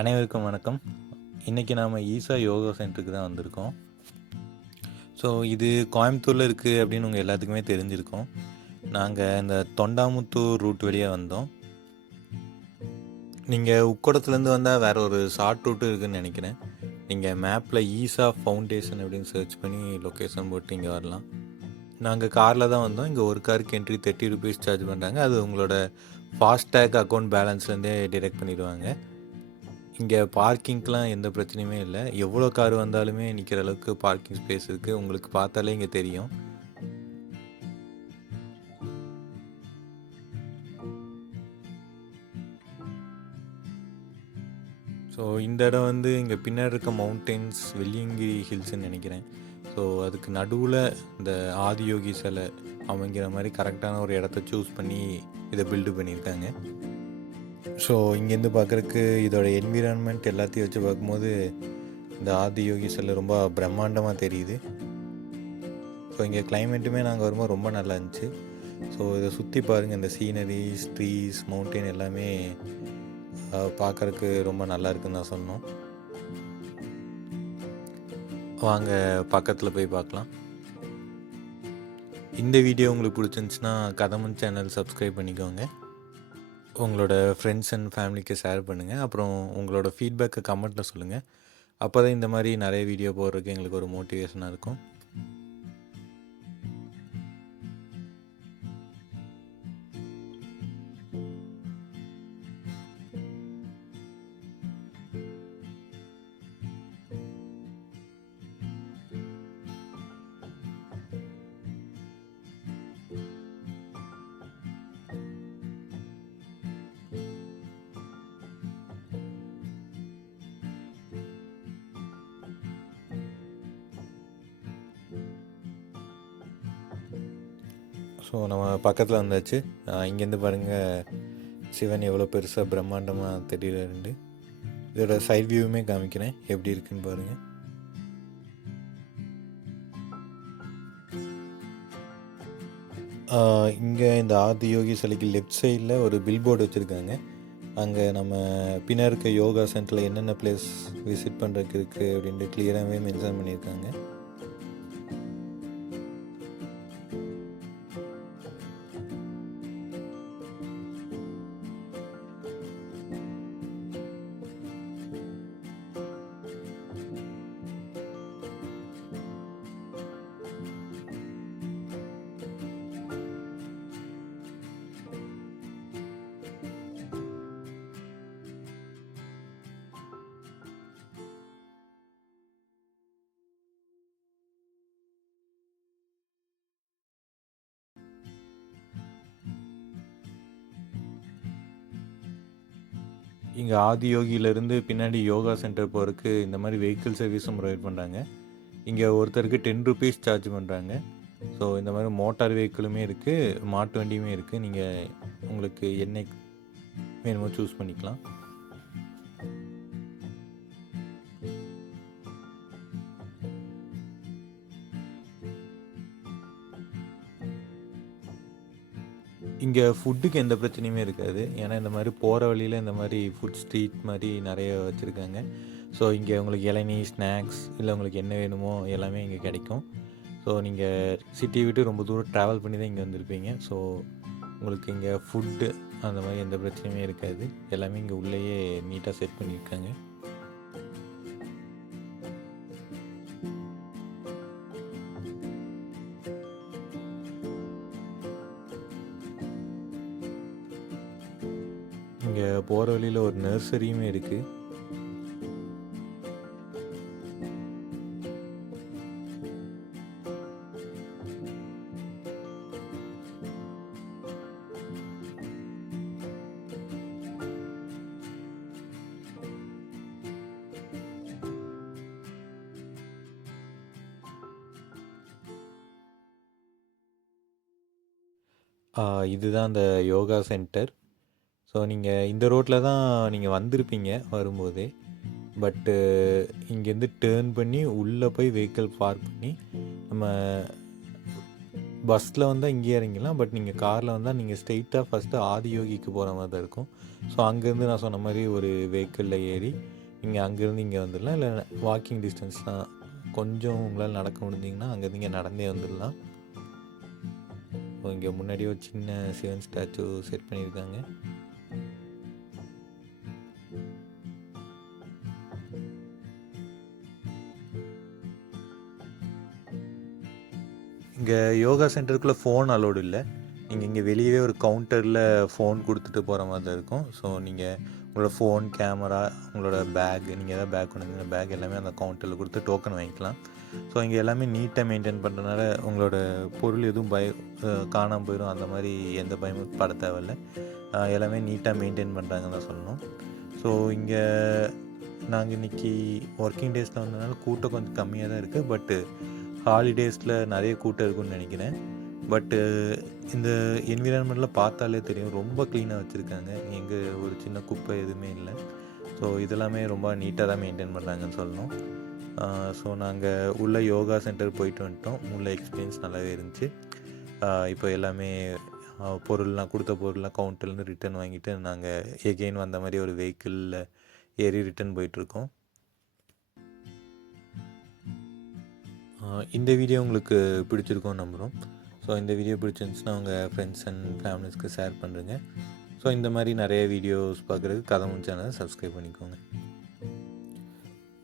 அனைவருக்கும் வணக்கம். இன்றைக்கி நாம் ஈசா யோகா சென்டருக்கு தான் வந்திருக்கோம். ஸோ இது கோயம்புத்தூரில் இருக்குது அப்படின்னு உங்கள் எல்லாத்துக்குமே தெரிஞ்சிருக்கோம். நாங்கள் இந்த தொண்டாமுத்தூர் ரூட் வழியாக வந்தோம். நீங்கள் உக்கடத்துலேருந்து வந்தால் வேறு ஒரு ஷார்ட் ரூட்டு இருக்குதுன்னு நினைக்கிறேன். நீங்கள் மேப்பில் ஈசா ஃபவுண்டேஷன் அப்படின்னு சர்ச் பண்ணி லொக்கேஷன் போட்டு இங்கே வரலாம். நாங்கள் காரில் தான் வந்தோம். இங்கே ஒரு காருக்கு என்ட்ரி 30 rupees சார்ஜ் பண்ணுறாங்க. அது உங்களோட ஃபாஸ்டேக் அக்கௌண்ட் பேலன்ஸ்லேருந்தே டிடெக்ட் பண்ணிடுவாங்க. இங்கே பார்க்கிங்க்கெலாம் எந்த பிரச்சனையுமே இல்லை. எவ்வளோ கார் வந்தாலுமே நிற்கிற அளவுக்கு பார்க்கிங் ஸ்பேஸ் இருக்குது. உங்களுக்கு பார்த்தாலே இங்கே தெரியும். ஸோ இந்த இடம் வந்து இங்கே பின்னாடி இருக்க மவுண்டெயின்ஸ் வெள்ளியங்கிரி ஹில்ஸ்ன்னு நினைக்கிறேன். ஸோ அதுக்கு நடுவில் இந்த ஆதியோகி சிலை அமைங்கிற மாதிரி கரெக்டான ஒரு இடத்த சூஸ் பண்ணி இதை பில்டு பண்ணியிருக்காங்க. ஸோ இங்கேருந்து பார்க்குறக்கு இதோட என்விரான்மெண்ட் எல்லாத்தையும் வச்சு பார்க்கும்போது இந்த ஆதியோகி சிலை ரொம்ப பிரம்மாண்டமாக தெரியுது. ஸோ இங்கே கிளைமேட்டுமே நாங்கள் வரும்போது ரொம்ப நல்லா இருந்துச்சு. ஸோ இதை சுற்றி பாருங்கள், இந்த சீனரிஸ், ட்ரீஸ், மவுண்டெயின் எல்லாமே பார்க்குறக்கு ரொம்ப நல்லா இருக்குன்னு தான் சொன்னோம். வாங்க பக்கத்தில் போய் பார்க்கலாம். இந்த வீடியோ உங்களுக்கு பிடிச்சிருந்துச்சுன்னா கதமன் சேனல் சப்ஸ்கிரைப் பண்ணிக்கோங்க. உங்களோட ஃப்ரெண்ட்ஸ் அண்ட் ஃபேமிலிக்கு ஷேர் பண்ணுங்கள். அப்புறம் உங்களோட ஃபீட்பேக்கை கமெண்ட்டில் சொல்லுங்கள். அப்போ தான் இந்த மாதிரி நிறைய வீடியோ போடுறதுக்கு எங்களுக்கு ஒரு மோட்டிவேஷனாக இருக்கும். ஸோ நம்ம பக்கத்தில் வந்தாச்சு. இங்கேருந்து பாருங்கள், சிவன் எவ்வளோ பெருசாக பிரம்மாண்டமாக தெரியுறாருண்டு. இதோட சைட் வியூவுமே காமிக்கிறேன், எப்படி இருக்குன்னு பாருங்கள். இங்கே இந்த ஆதியோகி சிலைக்கு லெஃப்ட் சைடில் ஒரு பில் போர்டு வச்சுருக்காங்க. அங்கே நம்ம பின்னாடி இருக்க யோகா சென்டரில் என்னென்ன பிளேஸ் விசிட் பண்ணுறதுக்கு இருக்குது அப்படின்ட்டு கிளியராகவே மென்ஷன் பண்ணியிருக்காங்க. இங்கே ஆதியோகியிலேருந்து பின்னாடி யோகா சென்டர் போகிறதுக்கு இந்த மாதிரி வெஹிக்கிள் சர்வீஸும் ப்ரொவைட் பண்ணுறாங்க. இங்கே ஒருத்தருக்கு 10 rupees சார்ஜ் பண்ணுறாங்க. ஸோ இந்த மாதிரி மோட்டார் வெஹிக்கிளுமே இருக்குது, மாட்டு வண்டியுமே இருக்குது. நீங்கள் உங்களுக்கு என்ன வேணுமோ சூஸ் பண்ணிக்கலாம். இங்கே ஃபுட்டுக்கு எந்த பிரச்சனையுமே இருக்காது. ஏன்னா இந்த மாதிரி போகிற வழியில் இந்த மாதிரி ஃபுட் ஸ்ட்ரீட் மாதிரி நிறைய வச்சுருக்காங்க. ஸோ இங்கே உங்களுக்கு இளநீ, ஸ்நாக்ஸ் இல்லை உங்களுக்கு என்ன வேணுமோ எல்லாமே இங்கே கிடைக்கும். ஸோ நீங்கள் சிட்டியை விட்டு ரொம்ப தூரம் ட்ராவல் பண்ணி தான் இங்கே வந்திருப்பீங்க. ஸோ உங்களுக்கு இங்கே ஃபுட்டு அந்த மாதிரி எந்த பிரச்சனையுமே இருக்காது. எல்லாமே இங்கே உள்ளேயே நீட்டாக செட் பண்ணியிருக்காங்க. இங்கே போகிற வழியில் ஒரு நர்சரியுமே இருக்குது. இதுதான் அந்த யோகா சென்டர். ஸோ நீங்கள் இந்த ரோட்டில் தான் நீங்கள் வந்திருப்பீங்க வரும்போதே. பட்டு இங்கேருந்து டேர்ன் பண்ணி உள்ளே போய் வெஹிக்கிள் பார்க் பண்ணி நம்ம பஸ்ஸில் வந்தால் இங்கேயே இறங்கிடலாம். பட் நீங்கள் காரில் வந்தால் நீங்கள் ஸ்ட்ரெயிட்டாக ஃபஸ்ட்டு ஆதியோகிக்கு போகிற மாதிரி தான் இருக்கும். ஸோ அங்கேருந்து நான் சொன்ன மாதிரி ஒரு வெஹிக்கிளில் ஏறி நீங்கள் அங்கேருந்து இங்கே வந்துடலாம். இல்லை வாக்கிங் டிஸ்டன்ஸ் தான், கொஞ்சம் உங்களால் நடக்க முடிஞ்சிங்கன்னா அங்கேருந்து இங்கே நடந்தே வந்துடலாம். ஸோ இங்கே முன்னாடி ஒரு சின்ன சிவன் ஸ்டாச்சு செட் பண்ணியிருக்காங்க. இங்கே யோகா சென்டருக்குள்ளே ஃபோன் அலோடு இல்லை. நீங்கள் இங்கே வெளியவே ஒரு கவுண்டரில் ஃபோன் கொடுத்துட்டு போகிற மாதிரி தான் இருக்கும். ஸோ நீங்கள் உங்களோட ஃபோன், கேமரா, உங்களோட பேக், நீங்கள் எதாவது பேக் கொண்டு வந்தீங்கன்னா பேக் எல்லாமே அந்த கவுண்டரில் கொடுத்து டோக்கன் வாங்கிக்கலாம். ஸோ இங்கே எல்லாமே நீட்டாக மெயின்டைன் பண்ணுறதுனால உங்களோட பொருள் எதுவும் காணாமல் போயிடும் அந்த மாதிரி எந்த பயமும் பட தேவையில்லை. எல்லாமே நீட்டாக மெயின்டைன் பண்ணுறாங்கன்னு தான் சொல்லணும். ஸோ இங்கே நாங்கள் இன்றைக்கி ஒர்க்கிங் டேஸில் வந்ததுனால கூட்டம் கொஞ்சம் கம்மியாக தான் இருக்குது. பட்டு ஹாலிடேஸில் நிறைய கூட்டம் இருக்குன்னு நினைக்கிறேன். பட்டு இந்த என்விரான்மெண்ட்டில் பார்த்தாலே தெரியும், ரொம்ப க்ளீனாக வச்சுருக்காங்க. எங்கே ஒரு சின்ன குப்பை எதுவுமே இல்லை. ஸோ இதெல்லாமே ரொம்ப நீட்டாக தான் மெயின்டைன் பண்ணுறாங்கன்னு சொல்லணும். ஸோ நாங்கள் உள்ள யோகா சென்டர் போயிட்டு வந்துட்டோம். உள்ள எக்ஸ்பீரியன்ஸ் நல்லாவே இருந்துச்சு. இப்போ எல்லாமே பொருள்லாம் கொடுத்த பொருள்லாம் கவுண்டர்லேருந்து ரிட்டன் வாங்கிட்டு நாங்கள் எகெயின் வந்த மாதிரி ஒரு வெஹிக்கிளில் ஏறி ரிட்டன் போயிட்டுருக்கோம். இந்த வீடியோ உங்களுக்கு பிடிச்சிருக்கோன்னு நம்புகிறோம். ஸோ இந்த வீடியோ பிடிச்சிருந்துச்சுன்னா உங்கள் ஃப்ரெண்ட்ஸ் அண்ட் ஃபேமிலிஸ்க்கு ஷேர் பண்ணுறேங்க. ஸோ இந்த மாதிரி நிறைய வீடியோஸ் பார்க்குறதுக்கு கதமும் சேனலை சப்ஸ்கிரைப் பண்ணிக்கோங்க.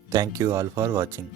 தேங்க்யூ ஆல் ஃபார் வாட்சிங்.